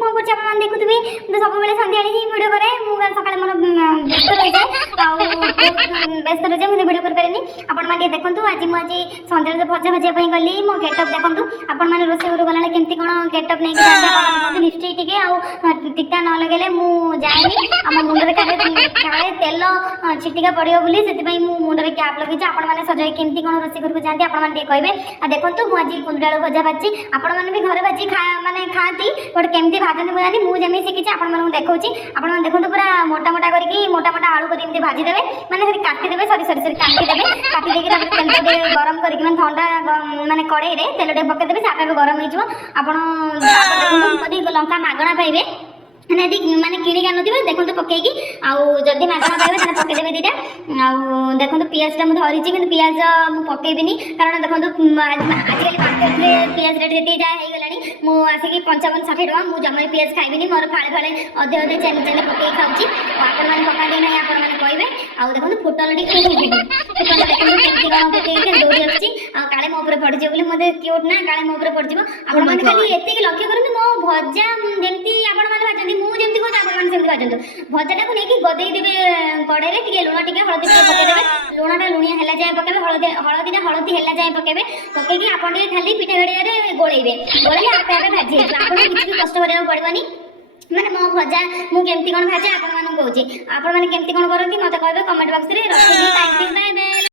कौन कर देखुवी तो सब सन्ध्या ही भिड करे सका मोर व्यस्त रही जाए व्यस्त रही जाए मुझे भिड कर पारे आपण मैंने देखूँ आज मुझे सन्ध्या भजा भाजा गली मो गेटअप देखूँ आपण मैंने रोसे घर गला केमती कौन गेटअप नहीं निश्चय टी टीका न लगे मुझे आम मुंडे काले तेल छिटिका पड़ो बोली से मुंडे क्याप लगे आपण मैंने सजाई केमती कौन रोसे घर को जाती आपने कहे आ देखूँ मुझे कुंदरालु भजा भाजी आपण मैंने भी घर भाजी माने खाती बट केमती भाजती मुझे मुझे शिखी आपण मैं देखा आपण देखो पूरा मोटा मोटा करके मोटा मोटा आलू कर भाजीदेवे मैंने काटिदेवे सरी सरी सरी काटिदेवे काटिदेकी तेल गरम करके मैंने ठंडा माने कड़े तेल टे पकईदेवे से आप गरम हो लंका मागणा पाइबे माने किणी आनु देखो पकईकी आदि मागणा पाइबे पकईदेवे दीटा देखो पियाजटा मुझे धरी कि पियाज मुझे पकईबिनी कारण देखो आजिकल मार्केट पियाज रेट जी जहाँ हो गला मुझे 55-60 टका मुझे जमा पियाज खाइबिनी मोर फाड़े फाड़े अधे अधे चेन चेन पकई खाऊँ आपण मैंने पका दे ना आपण मैंने कहे आउ देखो फुटल टी फुटल देखो केमती कौन पकई दौड़ी आसी काले मो उपर पड़ज बोली मत क्यूट ना काले मो उपर पड़ज आपण मैंने खाली एति लक्ष्य करते मो भजा जमी आपण मैंने भाजती मुझे कहूँ आपण मैंने सेमती भाजतु भजाटा को लेकिन गदेई देवे कड़े टे लुण टे हलदी पकईदेवे लुणटा लुणिया है जाए पकड़े हलदीटा हलदी है जाए पकड़े पकईकी आपण खाली पिठा गड़िया गोलेबे गोले आपे आपे भाजी आपको किसी भी कष्ट करा पड़ोनी मैंने मो भजा मुझे कौन भाजे आपण कहूँ आपण मैंने केमती कौन करती मत कहे कमेंट बॉक्स में रखी। Thank you bye bye.